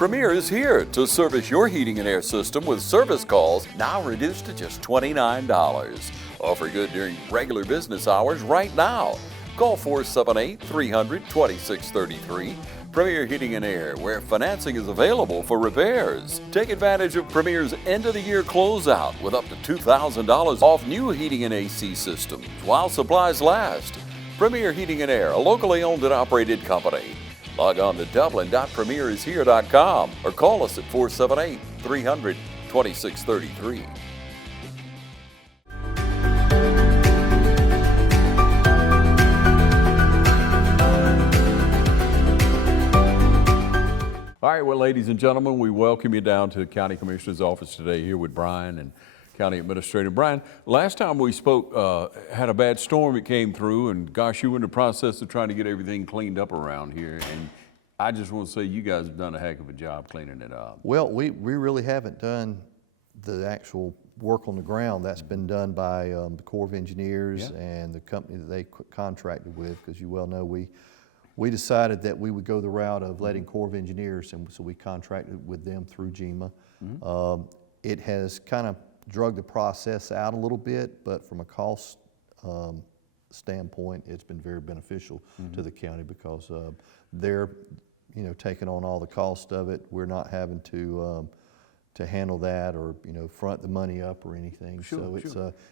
Premier is here to service your heating and air system with service calls now reduced to just $29. Offer good during regular business hours right now. Call 478-300-2633. Premier Heating and Air, where financing is available for repairs. Take advantage of Premier's end-of-the-year closeout with up to $2,000 off new heating and AC systems while supplies last. Premier Heating and Air, a locally owned and operated company. Log on to dublin.premierishere.com or call us at 478-300-2633. All right, well, ladies and gentlemen, we welcome you down to the County Commissioner's office today here with Bryan and County Administrator. Bryan, last time we spoke, had a bad storm that came through, and gosh, you were in the process of trying to get everything cleaned up around here, and I just want to say you guys have done a heck of a job cleaning it up. Well, we really haven't done the actual work on the ground. That's been done by the Corps of Engineers and the company that they contracted with, because you well know we decided that we would go the route of letting Corps of Engineers, and so we contracted with them through GEMA. It has kind of drug the process out a little bit, but from a cost standpoint, it's been very beneficial to the county, because they're taking on all the cost of it. We're not having to handle that or front the money up or anything.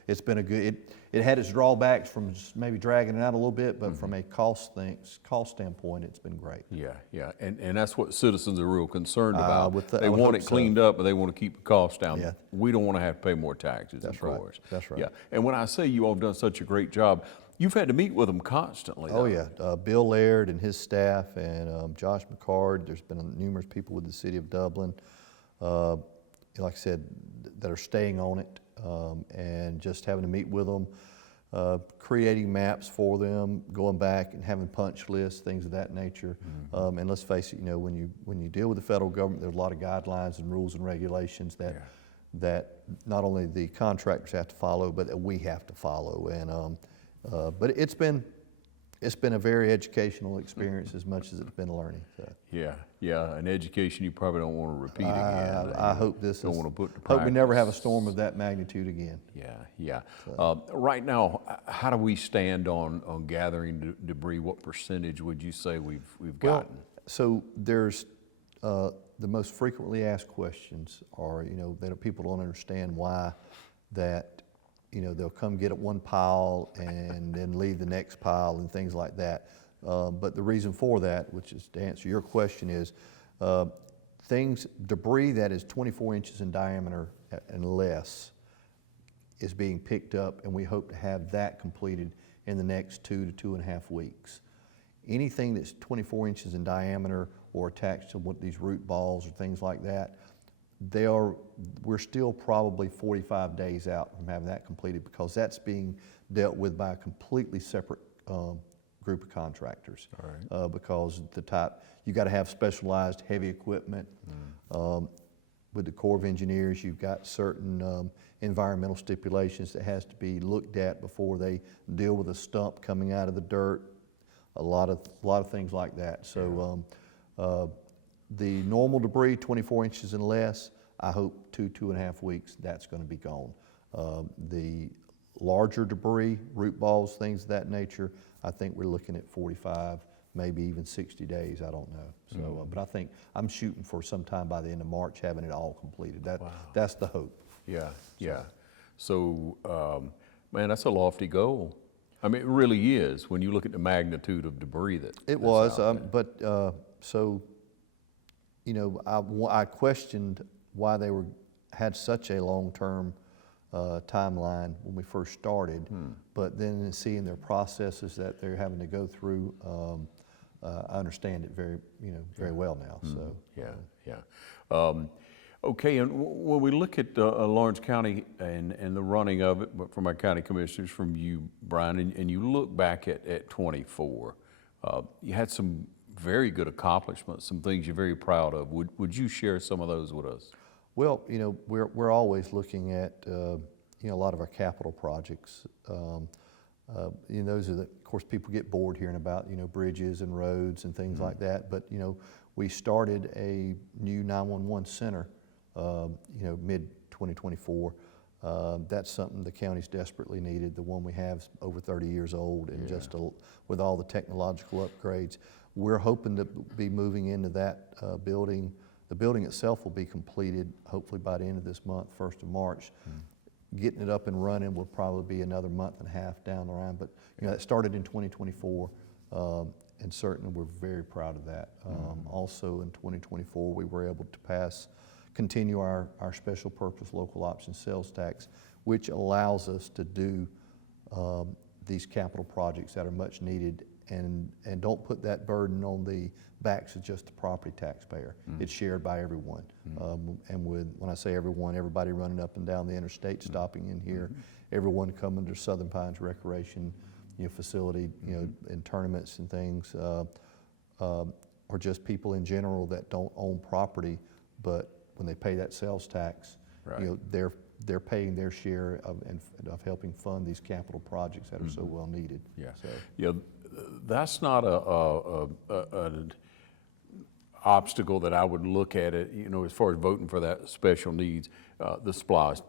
It's been a good. It had its drawbacks from just maybe dragging it out a little bit, but from a cost standpoint, it's been great. Yeah, and that's what citizens are real concerned about. They want it cleaned up, but they want to keep the cost down. Yeah. We don't want to have to pay more taxes, That's of course. Right. That's right. Yeah, and when I say you all have done such a great job, you've had to meet with them constantly. Oh yeah, Bill Laird and his staff, and Josh McCard. There's been numerous people with the City of Dublin, like I said, that are staying on it, and just having to meet with them, creating maps for them, going back and having punch lists, things of that nature. And let's face it, when you deal with the federal government, there's a lot of guidelines and rules and regulations that not only the contractors have to follow, but that we have to follow. And but it's been a very educational experience as much as it's been a learning. So. Yeah, an education you probably don't want to repeat again. I hope this don't want to put to hope we never have a storm of that magnitude again. Yeah. So. Right now, how do we stand on gathering debris? What percentage would you say we've gotten? So there's the most frequently asked questions are that people don't understand why that. They'll come get at one pile and then leave the next pile and things like that. But the reason for that, which is to answer your question, is debris that is 24 inches in diameter and less is being picked up, and we hope to have that completed in the next 2 to 2.5 weeks. Anything that's 24 inches in diameter or attached to these root balls or things like that, we're still probably 45 days out from having that completed, because that's being dealt with by a completely separate group of contractors. All right. Because you got to have specialized heavy equipment. With the Corps of Engineers, you've got certain environmental stipulations that has to be looked at before they deal with a stump coming out of the dirt. A lot of things like that. So. The normal debris, 24 inches and less, I hope 2.5 weeks, that's going to be gone. The larger debris, root balls, things of that nature, I think we're looking at 45, maybe even 60 days, I don't know. So, but I think I'm shooting for sometime by the end of March having it all completed. That's the hope. Yeah. So, man, that's a lofty goal. I mean, it really is when you look at the magnitude of debris that it was, I questioned why they had such a long-term timeline when we first started, but then seeing their processes that they're having to go through, I understand it very well now. So okay, and when we look at Lawrence County and the running of it, but from our county commissioners, from you, Bryan, and you look back at 24, you had some very good accomplishments, some things you're very proud of. Would you share some of those with us? Well, we're always looking at a lot of our capital projects. Those are of course, people get bored hearing about bridges and roads and things like that. But We started a new 911 center, mid-2024. That's something the county's desperately needed. The one we have is over 30 years old, and with all the technological upgrades. We're hoping to be moving into that building. The building itself will be completed hopefully by the end of this month, 1st of March. Getting it up and running will probably be another month and a half down the line, but that started in 2024, and certainly we're very proud of that. Also in 2024, we were able to continue our special purpose local option sales tax, which allows us to do these capital projects that are much needed and don't put that burden on the backs of just the property taxpayer. It's shared by everyone. And when I say everyone, everybody running up and down the interstate, stopping in here, everyone coming to Southern Pines Recreation facility, in tournaments and things, or just people in general that don't own property, but when they pay that sales tax, they're paying their share of helping fund these capital projects that are so well needed. That's not an obstacle that I would look at it, as far as voting for that special needs, the SPLOST.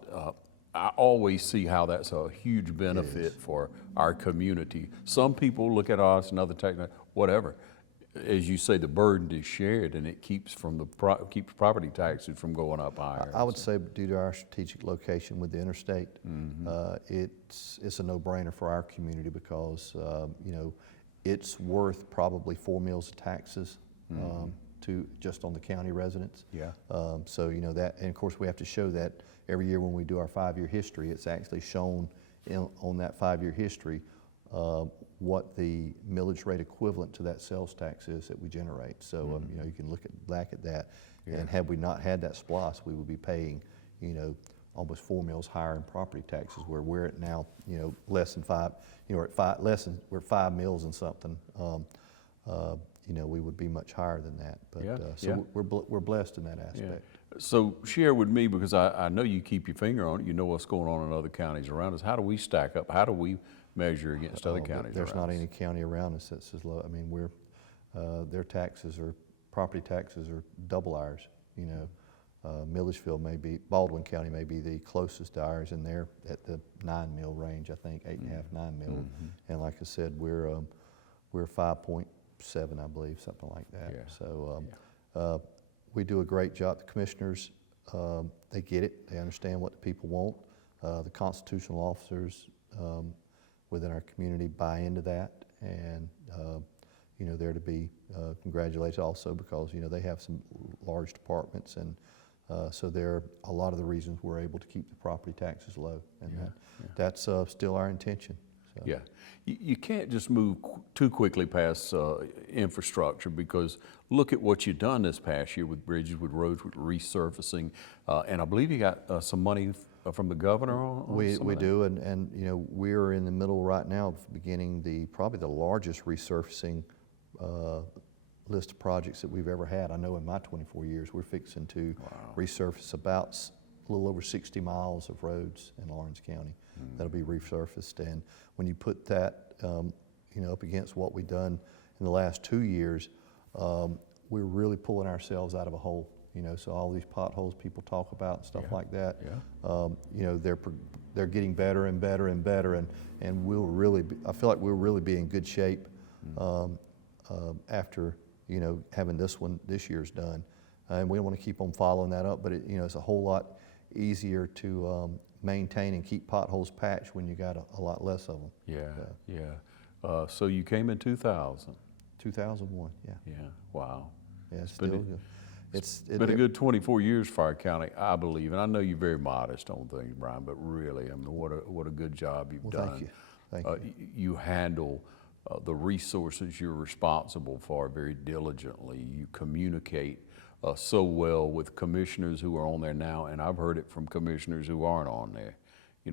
I always see how that's a huge benefit for our community. Some people look at us and other technology, whatever. As you say, the burden is shared, and it keeps keeps property taxes from going up higher. I would say due to our strategic location with the interstate, it's a no-brainer for our community because it's worth probably 4 meals of taxes to just on the county residents. So that, and of course we have to show that every year when we do our 5-year history. It's actually shown on that 5-year history what the millage rate equivalent to that sales tax is that we generate. So you can look back at that, and had we not had that SPLOST, we would be paying almost 4 mills higher in property taxes, where we're at now less than 5. We're at 5 mills and something. We would be much higher than that. But we're blessed in that aspect. So share with me, because I know you keep your finger on it. You know what's going on in other counties around us. How do we stack up? How do we measure against other counties? There's not any county around us that's as low. I mean, their property taxes are double ours. Milledgeville Baldwin County may be the closest to ours, and they're at the 9 mil range, I think, 8.5, 9 mil. And like I said, we're 5.7, I believe, something like that. So we do a great job. The commissioners, they get it. They understand what the people want. The constitutional officers within our community buy into that, and they're to be congratulated also because they have some large departments, and so they're a lot of the reasons we're able to keep the property taxes low, and that's still our intention. So. You can't just move too quickly past infrastructure, because look at what you've done this past year with bridges, with roads, with resurfacing, and I believe you got some money from the governor on we do, and we're in the middle right now of beginning probably the largest resurfacing list of projects that we've ever had. I know in my 24 years we're fixing to resurface about a little over 60 miles of roads in Lawrence County that'll be resurfaced. And when you put that up against what we've done in the last 2 years, we're really pulling ourselves out of a hole. So all these potholes people talk about and stuff like that, they're getting better and better and better, and I feel like we'll really be in good shape after having this year's done, and we want to keep on following that up. But it's a whole lot easier to maintain and keep potholes patched when you got a lot less of them. So you came in 2000. 2001. Wow. It's been a good 24 years for our county, I believe, and I know you're very modest on things, Bryan, but really, I mean, what a good job you've done. Thank you. You handle the resources you're responsible for very diligently. You communicate so well with commissioners who are on there now, and I've heard it from commissioners who aren't on there,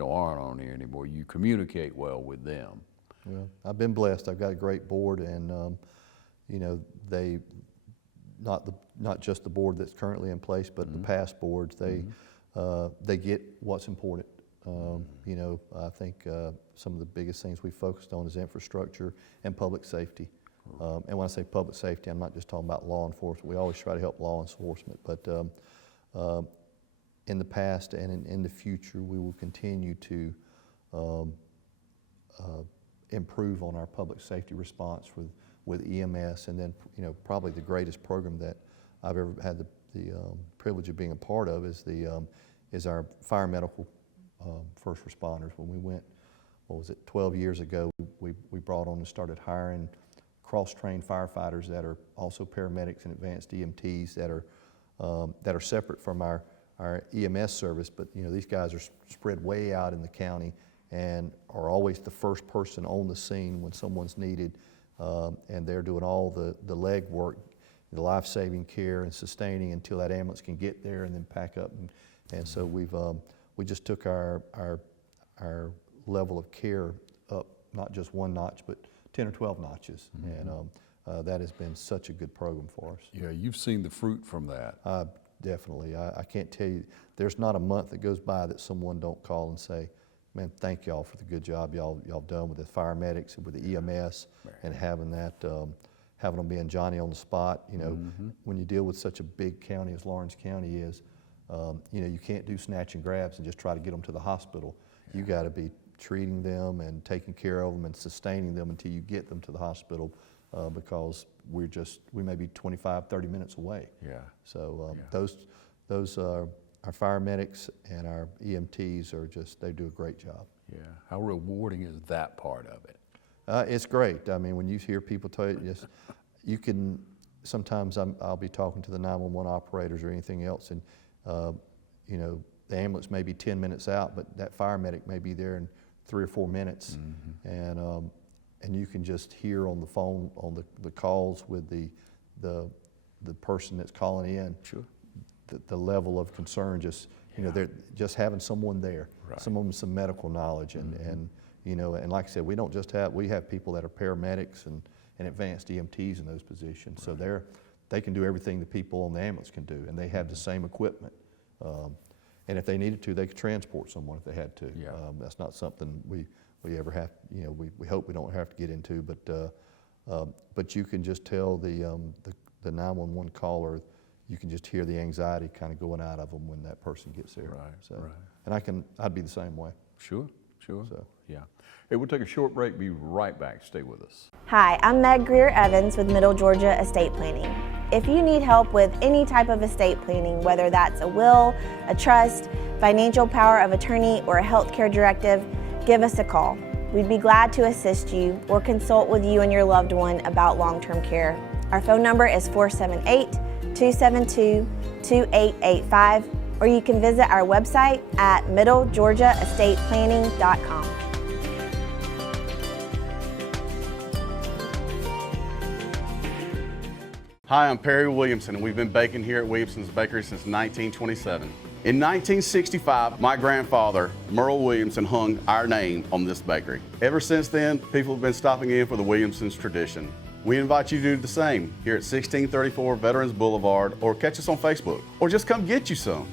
aren't on there anymore. You communicate well with them. Well, I've been blessed. I've got a great board, and they not just the board that's currently in place, but the past boards. They get what's important. I think some of the biggest things we focused on is infrastructure and public safety. And when I say public safety, I'm not just talking about law enforcement. We always try to help law enforcement, but in the past and in the future, we will continue to improve on our public safety response with EMS, and then probably the greatest program that I've ever had the privilege of being a part of is our fire medical first responders. When we went, 12 years ago, we brought on and started hiring cross-trained firefighters that are also paramedics and advanced EMTs that are separate from our EMS service, but these guys are spread way out in the county and are always the first person on the scene when someone's needed, and they're doing all the leg work, the life-saving care and sustaining until that ambulance can get there and then pack up. And so we just took our level of care up not just one notch, but 10 or 12 notches, and that has been such a good program for us. Yeah, you've seen the fruit from that. Definitely. I can't tell you, there's not a month that goes by that someone don't call and say, man, thank y'all for the good job y'all done with the fire medics and with the EMS, and having that, having them being Johnny on the spot. When you deal with such a big county as Lawrence County is, you can't do snatch and grabs and just try to get them to the hospital. You got to be treating them and taking care of them and sustaining them until you get them to the hospital, because we may be 25, 30 minutes away. Yeah. So those our fire medics and our EMTs they do a great job. Yeah. How rewarding is that part of it? It's great. I mean, when you hear people tell you, you can, sometimes I'll be talking to the 911 operators or anything else, and the ambulance may be 10 minutes out, but that fire medic may be there in 3 or 4 minutes, and you can just hear on the phone, on the calls with the person that's calling in, Sure. the level of concern, they're just having someone there, Right. someone with some medical knowledge, and like I said, we have people that are paramedics and advanced EMTs in those positions, so they can do everything the people on the ambulance can do, and they have the same equipment. And if they needed to, they could transport someone if they had to. Yeah. That's not something we ever have, we hope we don't have to get into, but you can just tell the 911 caller, you can just hear the anxiety kind of going out of them when that person gets there. Right, So, right. and I'd be the same way. Sure. So. Yeah. Hey, we'll take a short break, be right back. Stay with us. Hi, I'm Meg Greer-Evans with Middle Georgia Estate Planning. If you need help with any type of estate planning, whether that's a will, a trust, financial power of attorney, or a healthcare directive, give us a call. We'd be glad to assist you or consult with you and your loved one about long-term care. Our phone number is 478-272-2885, or you can visit our website at middlegeorgiaestateplanning.com. Hi, I'm Perry Williamson, and we've been baking here at Williamson's Bakery since 1927. In 1965, my grandfather, Merle Williamson, hung our name on this bakery. Ever since then, people have been stopping in for the Williamson's tradition. We invite you to do the same here at 1634 Veterans Boulevard, or catch us on Facebook, or just come get you some.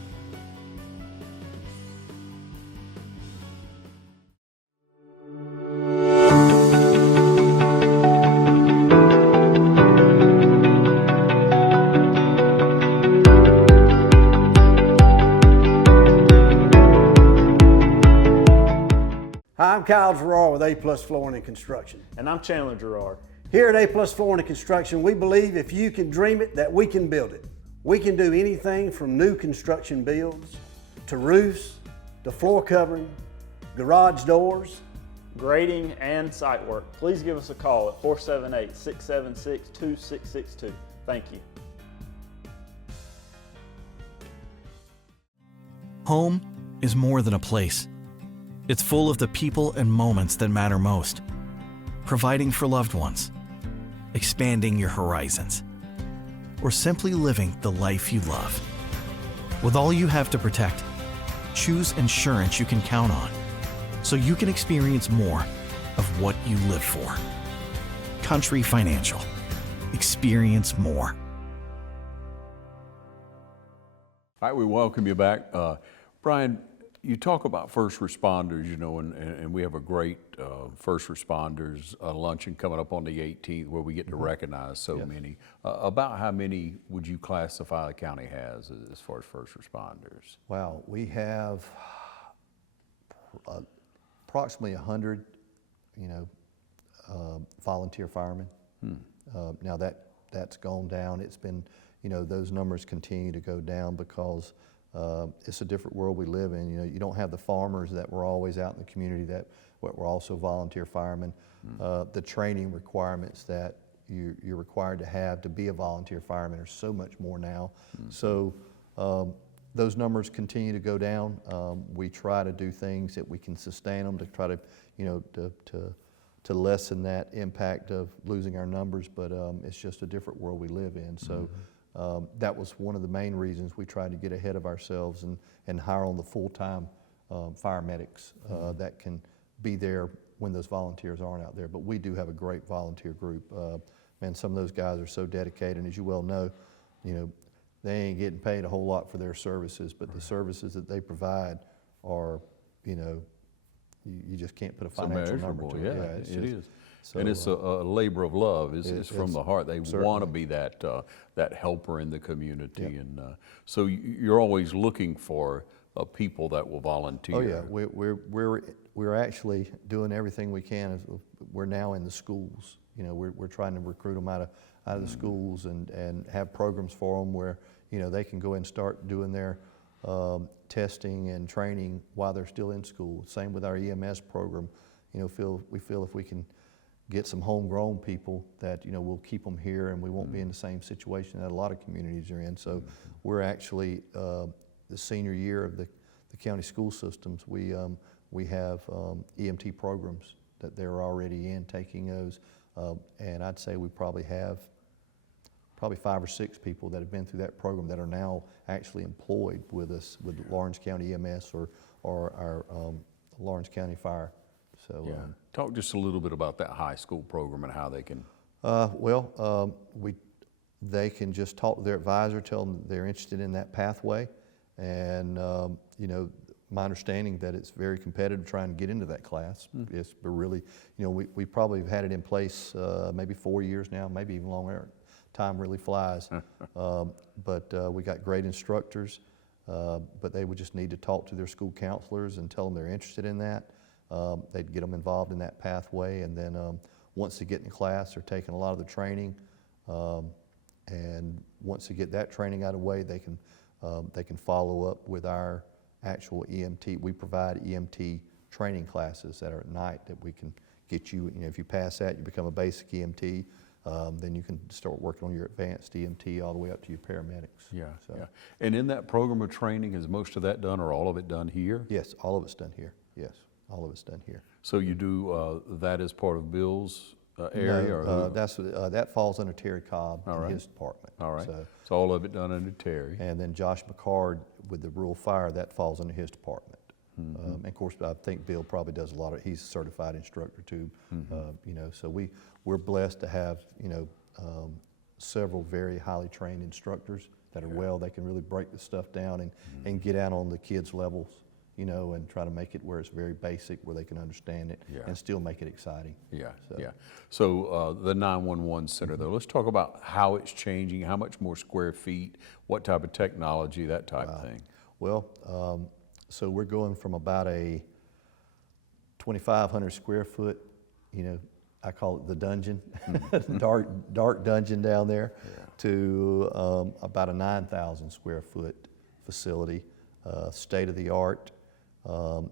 Hi, I'm Kyle Gerard with A+ Flooring and Construction. And I'm Chandler Gerard. Here at A+ Flooring and Construction, we believe if you can dream it, that we can build it. We can do anything from new construction builds, to roofs, to floor covering, garage doors, Grading and site work. Please give us a call at 478-676-2662. Thank you. Home is more than a place. It's full of the people and moments that matter most. Providing for loved ones, expanding your horizons, or simply living the life you love. With all you have to protect, choose insurance you can count on, so you can experience more of what you live for. Country Financial. Experience more. All right, we welcome you back. Bryan, You talk about first responders, you know, and we have a great first responders luncheon coming up on the 18th where we get to recognize so many. About how many would you classify the county has as far as first responders? Wow, we have approximately 100, you know, volunteer firemen. Now that's gone down. It's been, you know, those numbers continue to go down because it's a different world we live in. You know, you don't have the farmers that were always out in the community that were also volunteer firemen. The training requirements that you're required to have to be a volunteer fireman are so much more now. So those numbers continue to go down. We try to do things that we can sustain them to try to, you know, to lessen that impact of losing our numbers, but it's just a different world we live in. So that was one of the main reasons we tried to get ahead of ourselves and hire on the full-time fire medics that can be there when those volunteers aren't out there. But we do have a great volunteer group. Man, some of those guys are so dedicated, and as you well know, you know, they ain't getting paid a whole lot for their services, but the services that they provide are, you know, you just can't put a financial number to it. Yeah, it is. So, and it's a labor of love. It's from the heart. They certainly want to be that that helper in the community, and so you're always looking for people that will volunteer. Oh yeah, we're actually doing everything we can. We're now in the schools. You know, we're trying to recruit them out of the schools and have programs for them where, you know, they can go and start doing their testing and training while they're still in school. Same with our EMS program. You know, we feel if we can get some homegrown people that, you know, we'll keep them here and we won't be in the same situation that a lot of communities are in. So we're actually, the senior year of the county school systems, we have EMT programs that they're already in, taking those. And I'd say we probably have 5 or 6 people that have been through that program that are now actually employed with us with Lawrence County EMS or our Lawrence County Fire. So talk just a little bit about that high school program and how they can. They can just talk to their advisor, tell them they're interested in that pathway, and you know, my understanding that it's very competitive trying to get into that class. It's really, you know, we probably have had it in place maybe 4 years now, maybe even longer. Time really flies. But we got great instructors, but they would just need to talk to their school counselors and tell them they're interested in that. They'd get them involved in that pathway, and then once they get in class, they're taking a lot of the training, and once they get that training out of the way, they can follow up with our actual EMT. We provide EMT training classes that are at night that we can get you, you know, if you pass that, you become a basic EMT. Then you can start working on your advanced EMT all the way up to your paramedics. Yeah. And in that program of training, is most of that done or all of it done here? Yes, all of it's done here. Yes, all of it's done here. So you do that as part of Bill's area? No, that falls under Terry Cobb in his department. All right. So all of it done under Terry. And then Josh McCard with the rural fire, that falls under his department. And of course, I think Bill probably does a lot of, he's a certified instructor too. You know, so we're blessed to have, you know, several very highly trained instructors that are they can really break the stuff down and get out on the kids' levels, you know, and try to make it where it's very basic, where they can understand it and still make it exciting. So the 911 center though, let's talk about how it's changing, how much more square feet, what type of technology, that type of thing. Well, so we're going from about a 2,500 square foot, you know, I call it the dungeon, dark dungeon down there, to about a 9,000 square foot facility, state of the art. Our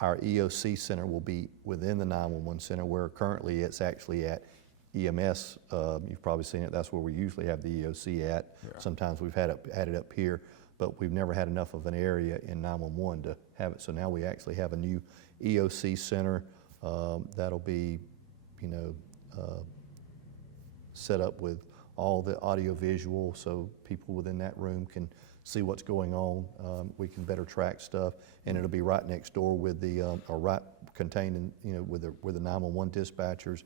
EOC center will be within the 911 center, where currently it's actually at EMS. You've probably seen it. That's where we usually have the EOC at. Sometimes we've had it up here, but we've never had enough of an area in 911 to have it. So now we actually have a new EOC center that'll be, you know, set up with all the audio visual, so people within that room can see what's going on. We can better track stuff, and it'll be right next door with the, or right contained in, you know, with the 911 dispatchers.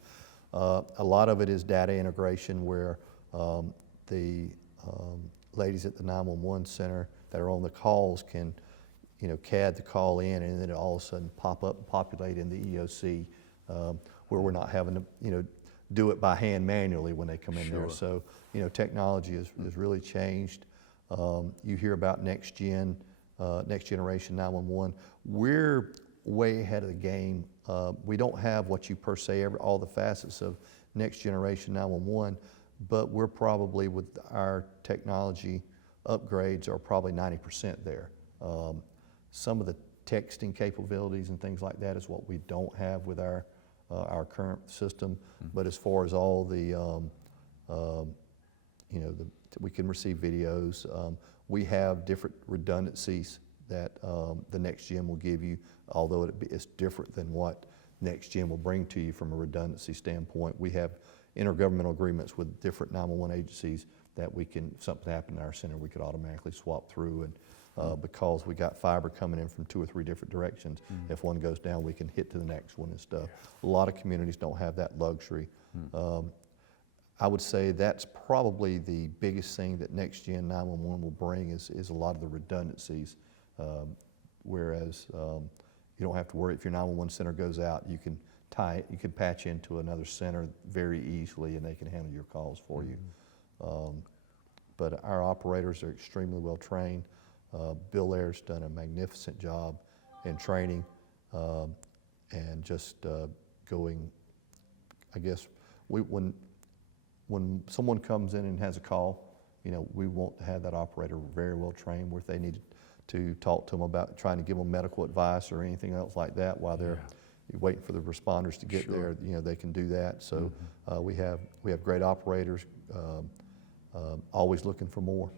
A lot of it is data integration, where the ladies at the 911 center that are on the calls can, CAD to call in, and then it all of a sudden pop up and populate in the EOC, where we're not having to, do it by hand manually when they come in there. So, technology has really changed. You hear about next generation 911. We're way ahead of the game. We don't have what you per se, all the facets of next generation 911, but we're probably, with our technology upgrades, are probably 90% there. Some of the texting capabilities and things like that is what we don't have with our current system. But as far as all the, we can receive videos. We have different redundancies that the next gen will give you, although it's different than what next gen will bring to you from a redundancy standpoint. We have intergovernmental agreements with different 911 agencies that we can, if something happened in our center, we could automatically swap through. And because we got fiber coming in from 2 or 3 different directions, if one goes down, we can hit to the next one and stuff. A lot of communities don't have that luxury. I would say that's probably the biggest thing that Next Gen 911 will bring is a lot of the redundancies. Whereas you don't have to worry if your 911 center goes out, you can you can patch into another center very easily, and they can handle your calls for you. But our operators are extremely well trained. Bill Ayer's done a magnificent job in training and just going, I guess, when someone comes in and has a call, we want to have that operator very well trained, where if they need to talk to them about trying to give them medical advice or anything else like that while they're waiting for the responders to get there, they can do that. So we have great operators, always looking for more,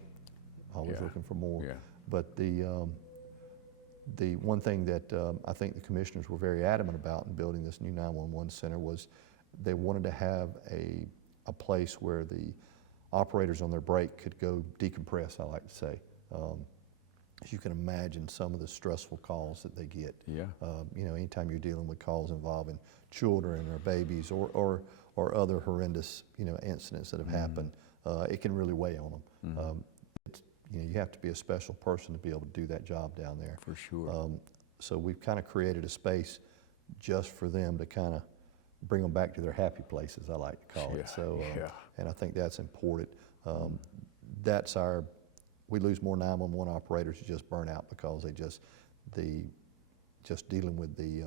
looking for more. But the one thing that I think the commissioners were very adamant about in building this new 911 center was they wanted to have a place where the operators on their break could go decompress, I like to say. As you can imagine, some of the stressful calls that they get. Anytime you're dealing with calls involving children or babies or other horrendous, incidents that have happened, it can really weigh on them. You have to be a special person to be able to do that job down there. For sure. So we've kind of created a space just for them to kind of bring them back to their happy places, I like to call it. So, and I think that's important. We lose more 911 operators who just burn out because they just dealing with the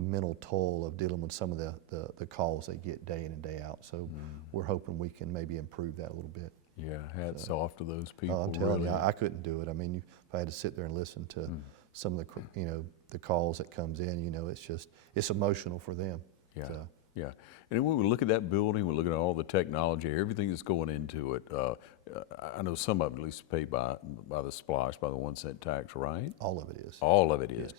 mental toll of dealing with some of the calls they get day in and day out. So we're hoping we can maybe improve that a little bit. Yeah, hats off to those people. I'm telling you, I couldn't do it. I mean, if I had to sit there and listen to some of the calls that comes in, it's emotional for them. Yeah. And when we look at that building, we look at all the technology, everything that's going into it. I know some of it at least paid by the SPLOST, by the 1 cent tax, right? All of it is. All of it is.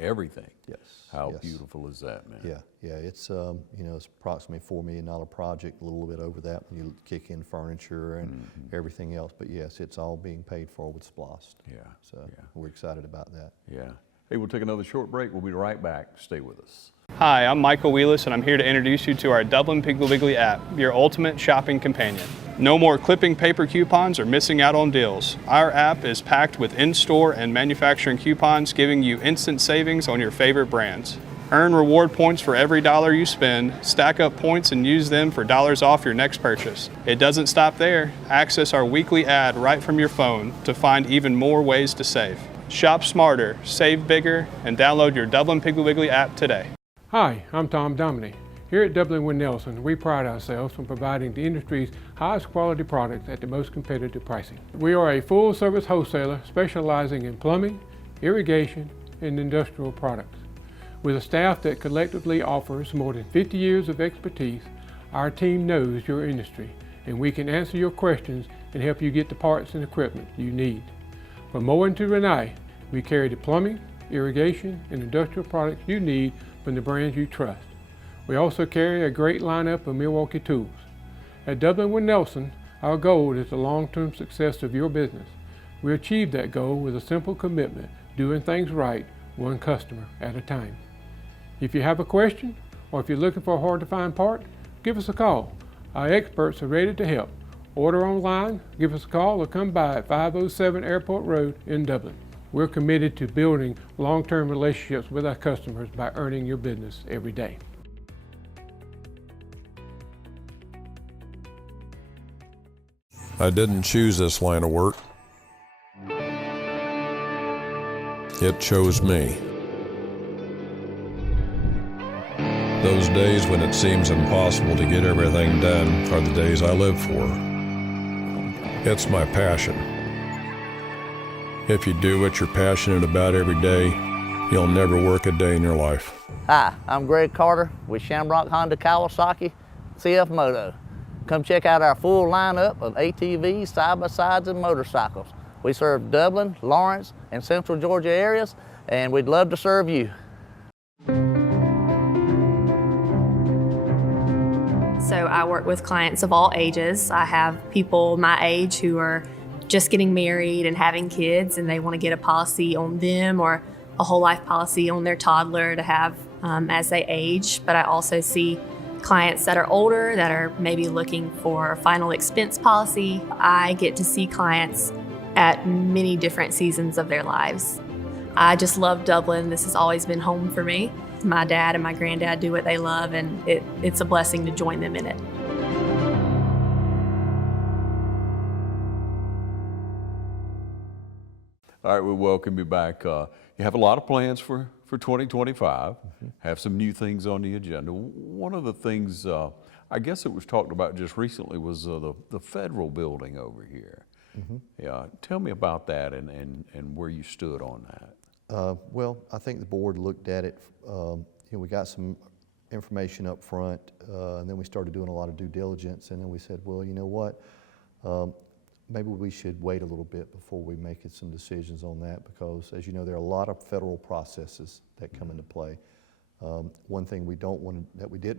Everything. Yes. How beautiful is that, man? Yeah. It's it's approximately $4 million project, a little bit over that when you kick in furniture and everything else. But yes, it's all being paid for with SPLOST. So we're excited about that. Yeah. Hey, we'll take another short break. We'll be right back. Stay with us. Hi, I'm Michael Wheelis, and I'm here to introduce you to our Dublin Piggly Wiggly app, your ultimate shopping companion. No more clipping paper coupons or missing out on deals. Our app is packed with in-store and manufacturing coupons, giving you instant savings on your favorite brands. Earn reward points for every dollar you spend, stack up points and use them for dollars off your next purchase. It doesn't stop there. Access our weekly ad right from your phone to find even more ways to save. Shop smarter, save bigger, and download your Dublin Piggly Wiggly app today. Hi, I'm Tom Dominy. Here at Dublin Wind Nelson, we pride ourselves on providing the industry's highest quality products at the most competitive pricing. We are a full-service wholesaler specializing in plumbing, irrigation, and industrial products. With a staff that collectively offers more than 50 years of expertise, our team knows your industry, and we can answer your questions and help you get the parts and equipment you need. From mowing to Renee, we carry the plumbing, irrigation, and industrial products you need from the brands you trust. We also carry a great lineup of Milwaukee tools. At Dublin Wind Nelson, our goal is the long-term success of your business. We achieve that goal with a simple commitment, doing things right, one customer at a time. If you have a question, or if you're looking for a hard-to-find part, give us a call. Our experts are ready to help. Order online, give us a call, or come by at 507 Airport Road in Dublin. We're committed to building long-term relationships with our customers by earning your business every day. I didn't choose this line of work. It chose me. Those days when it seems impossible to get everything done are the days I live for. It's my passion. If you do what you're passionate about every day, you'll never work a day in your life. Hi, I'm Greg Carter with Shamrock Honda Kawasaki CF Moto. Come check out our full lineup of ATVs, side-by-sides, and motorcycles. We serve Dublin, Lawrence, and Central Georgia areas, and we'd love to serve you. So I work with clients of all ages. I have people my age who are just getting married and having kids, and they want to get a policy on them or a whole life policy on their toddler to have as they age. But I also see clients that are older that are maybe looking for a final expense policy. I get to see clients at many different seasons of their lives. I just love Dublin. This has always been home for me. My dad and my granddad do what they love, and it's a blessing to join them in it. All right, we welcome you back. You have a lot of plans for 2025, have some new things on the agenda. One of the things, I guess it was talked about just recently, was the federal building over here. Yeah, tell me about that and where you stood on that. Well, I think the board looked at it. We got some information up front, and then we started doing a lot of due diligence, and then we said, well, you know what? Maybe we should wait a little bit before we make some decisions on that, because as you know, there are a lot of federal processes that come into play. One thing we didn't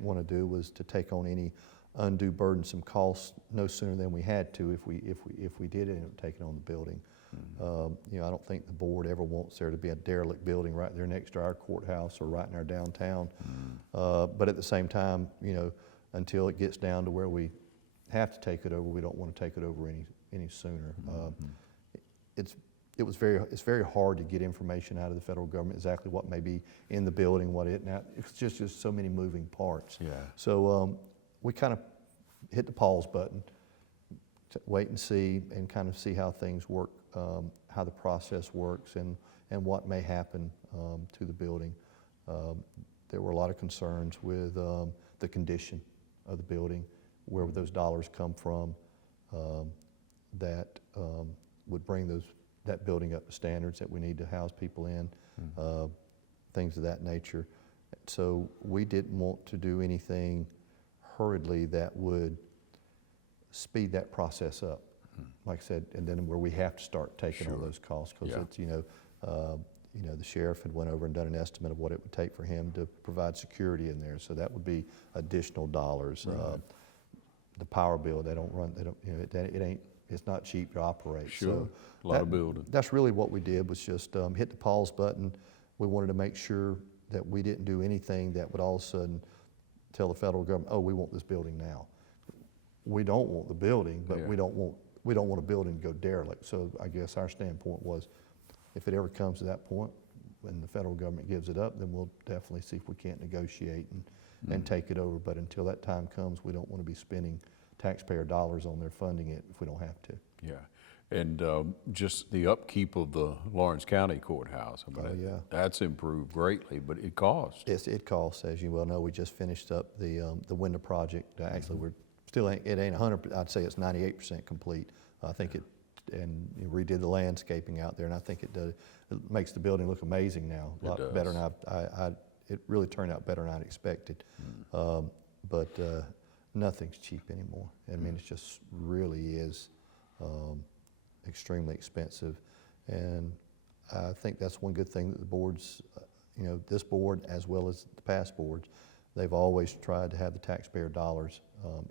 want to do was to take on any undue burdensome costs no sooner than we had to if we did end up taking on the building. I don't think the board ever wants there to be a derelict building right there next to our courthouse or right in our downtown. But at the same time, until it gets down to where we have to take it over, we don't want to take it over any sooner. It's very hard to get information out of the federal government exactly what may be in the building, it's just so many moving parts. Yeah. So we kind of hit the pause button, wait and see, and kind of see how things work, how the process works, and what may happen to the building. There were a lot of concerns with the condition of the building, where would those dollars come from that would bring that building up to standards that we need to house people in, things of that nature. So we didn't want to do anything hurriedly that would speed that process up, like I said, and then where we have to start taking on those costs, because it's, the sheriff had went over and done an estimate of what it would take for him to provide security in there, so that would be additional dollars. Right. The power bill, it's not cheap to operate. Sure, so a lot of building. That's really what we did, was just hit the pause button. We wanted to make sure that we didn't do anything that would all of a sudden tell the federal government, oh, we want this building now. We don't want the building, but we don't want a building to go derelict. So I guess our standpoint was, if it ever comes to that point when the federal government gives it up, then we'll definitely see if we can't negotiate and take it over. But until that time comes, we don't want to be spending taxpayer dollars on their funding it if we don't have to. Yeah, and just the upkeep of the Lawrence County Courthouse, that's improved greatly, but it costs. Yes, it costs, as you well know. We just finished up the window project. Actually, we're still, it ain't 100, I'd say it's 98% complete. I think and redid the landscaping out there, and I think it makes the building look amazing now, a lot better than it really turned out better than I'd expected. But nothing's cheap anymore. I mean, it just really is extremely expensive, and I think that's one good thing that the boards, this board as well as the past boards, they've always tried to have the taxpayer dollars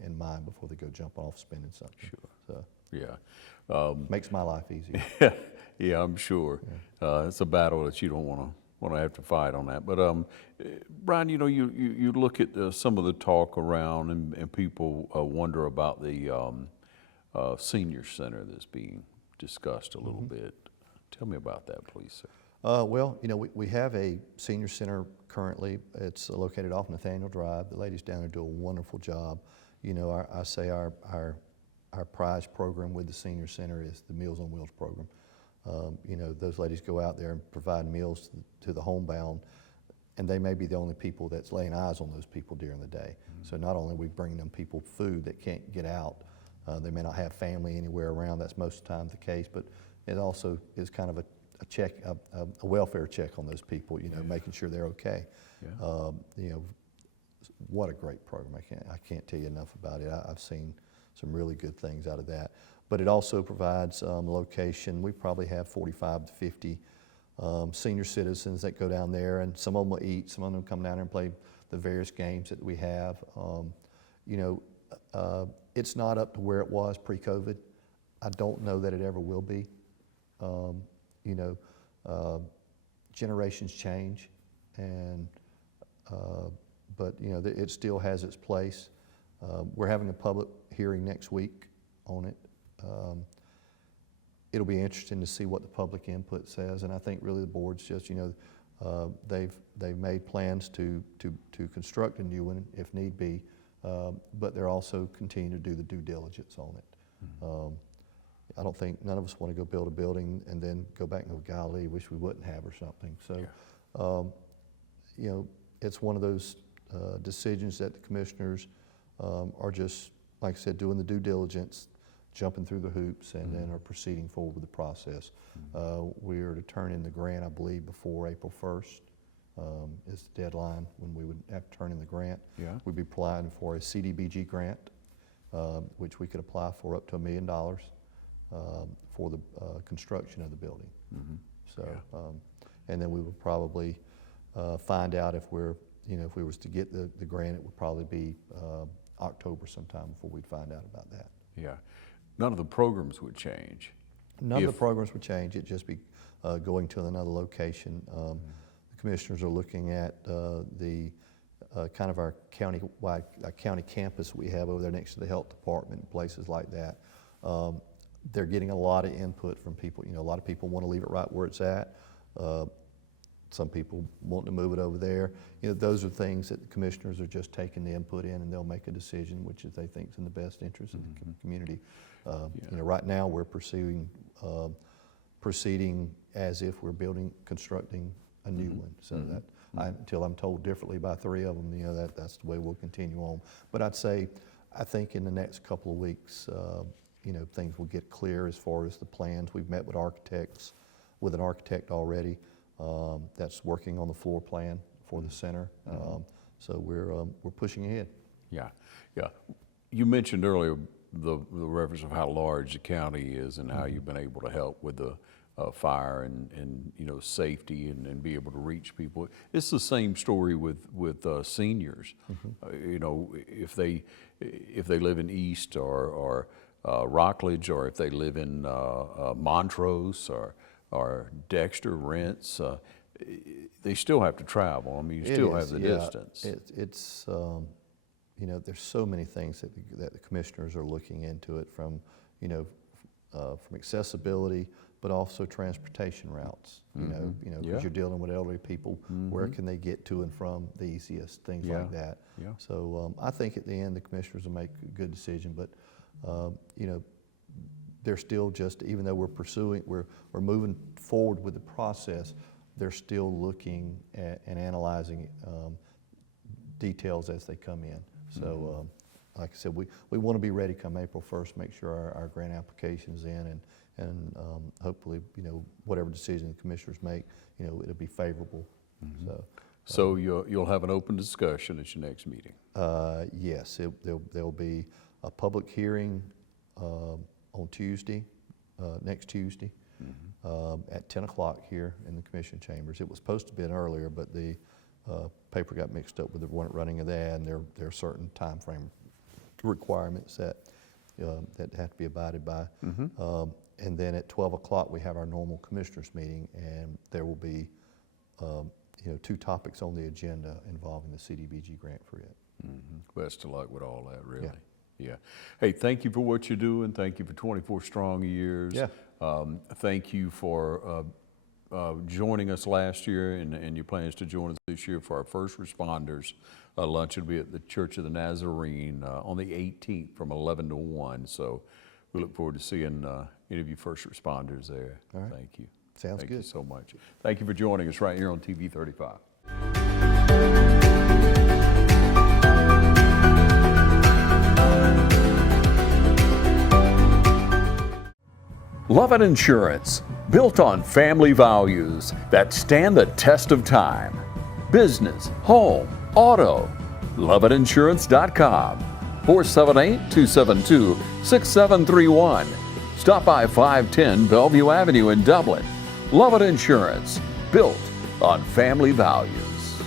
in mind before they go jumping off spending something. Sure. So, yeah. Makes my life easier. Yeah, I'm sure. Yeah. It's a battle that you don't want to have to fight on that. But Bryan, you look at some of the talk around, and people wonder about the senior center that's being discussed a little bit. Tell me about that, please, sir. Well, you know, we have a senior center currently. It's located off Nathaniel Drive. The ladies down there do a wonderful job. You know, I say our prize program with the senior center is the Meals on Wheels program. You know, those ladies go out there and provide meals to the homebound, and they may be the only people that's laying eyes on those people during the day. So not only are we bringing them people food that can't get out, they may not have family anywhere around, that's most of the time the case, but it also is kind of a check, a welfare check on those people, you know, making sure they're okay. You know, what a great program. I can't tell you enough about it. I've seen some really good things out of that. But it also provides location. We probably have 45 to 50 senior citizens that go down there, and some of them will eat, some of them come down there and play the various games that we have. You know, it's not up to where it was pre-COVID. I don't know that it ever will be. You know, generations change, and but you know, it still has its place. We're having a public hearing next week on it. It'll be interesting to see what the public input says, and I think really the board's just, you know, they've made plans to construct a new one if need be, but they're also continuing to do the due diligence on it. I don't think, none of us want to go build a building and then go back and go, golly, wish we wouldn't have or something. So, you know, it's one of those decisions that the commissioners are just, like I said, doing the due diligence, jumping through the hoops, and then are proceeding forward with the process. We are to turn in the grant, I believe, before April 1st is the deadline when we would have to turn in the grant. We'd be applying for a CDBG grant, which we could apply for up to $1 million for the construction of the building. So, and then we would probably find out if we're, you know, if we was to get the grant, it would probably be October sometime before we'd find out about that. None of the programs would change. None of the programs would change. It'd just be going to another location. The commissioners are looking at the kind of our county-wide county campus we have over there next to the health department and places like that. They're getting a lot of input from people. You know, a lot of people want to leave it right where it's at. Some people want to move it over there. You know, those are things that the commissioners are just taking the input in, and they'll make a decision which they think is in the best interest of the community. You know, right now we're proceeding as if we're constructing a new one. So that until I'm told differently by 3 of them, you know, that's the way we'll continue on. But I think in the next couple of weeks, you know, things will get clear as far as the plans. We've met with an architect already that's working on the floor plan for the center. So we're pushing ahead. You mentioned earlier the reference of how large the county is and how you've been able to help with the fire and you know, safety and be able to reach people. It's the same story with seniors. You know, if they live in East or Rockledge, or if they live in Montrose or Dexter, Rents, they still have to travel. I mean, you still have the distance. It's you know, there's so many things that the commissioners are looking into it, from, you know, from accessibility, but also transportation routes. You know, because you're dealing with elderly people. Where can they get to and from the easiest? Things like that. So I think at the end the commissioners will make a good decision, but you know, they're still just, even though we're moving forward with the process, they're still looking at and analyzing details as they come in. So like I said, we want to be ready come April 1st, make sure our grant application's in, and hopefully, you know, whatever decision the commissioners make, you know, it'll be favorable. So you'll have an open discussion at your next meeting? Yes, there'll be a public hearing on Tuesday, next Tuesday, at 10 o'clock here in the commission chambers. It was supposed to be earlier, but the paper got mixed up with the running of that, and there are certain time frame requirements that have to be abided by. And then at 12 o'clock we have our normal commissioners meeting, and there will be you know, 2 topics on the agenda involving the CDBG grant for it. Best of luck with all that, really. Yeah. Hey, thank you for what you're doing. Thank you for 24 strong years. Yeah. Thank you for joining us last year and your plans to join us this year for our first responders. Lunch will be at the Church of the Nazarene on the 18th from 11 to 1. So we look forward to seeing any of you first responders there. All right. Thank you. Sounds Thank good. you so much. Thank you for joining us right here on TV 35. Lovett Insurance, built on family values that stand the test of time. Business, home, auto. LovettInsurance.com. 478-272-6731. Stop by 510 Bellevue Avenue in Dublin. Lovett Insurance, built on family values.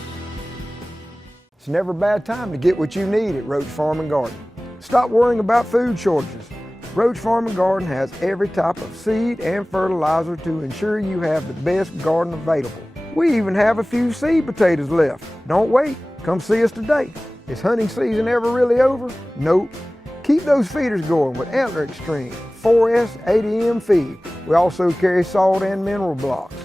It's never a bad time to get what you need at Roach Farm and Garden. Stop worrying about food shortages. Roach Farm and Garden has every type of seed and fertilizer to ensure you have the best garden available. We even have a few seed potatoes left. Don't wait, come see us today. Is hunting season ever really over? Nope. Keep those feeders going with Antler Extreme 4S 80M feed. We also carry salt and mineral blocks.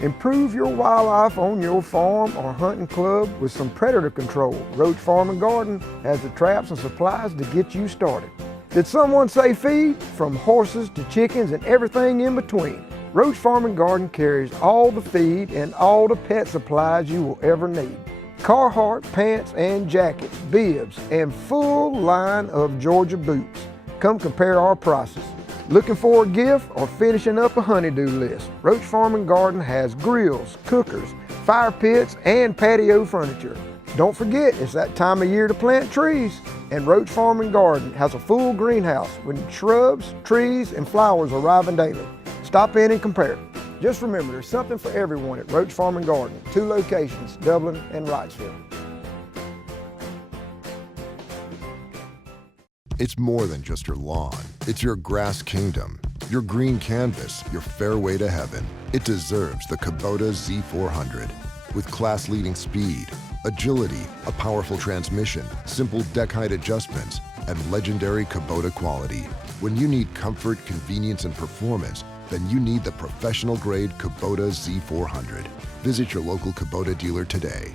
Improve your wildlife on your farm or hunting club with some predator control. Roach Farm and Garden has the traps and supplies to get you started. Did someone say feed? From horses to chickens and everything in between. Roach Farm and Garden carries all the feed and all the pet supplies you will ever need. Carhartt pants and jackets, bibs, and full line of Georgia boots. Come compare our prices. Looking for a gift or finishing up a honey-do list? Roach Farm and Garden has grills, cookers, fire pits, and patio furniture. Don't forget, it's that time of year to plant trees. And Roach Farm and Garden has a full greenhouse with shrubs, trees, and flowers arriving daily. Stop in and compare. Just remember, there's something for everyone at Roach Farm and Garden. 2 locations, Dublin and Wrightsville. It's more than just your lawn. It's your grass kingdom, your green canvas, your fairway to heaven. It deserves the Kubota Z400. With class-leading speed, agility, a powerful transmission, simple deck height adjustments, and legendary Kubota quality. When you need comfort, convenience, and performance, then you need the professional-grade Kubota Z400. Visit your local Kubota dealer today.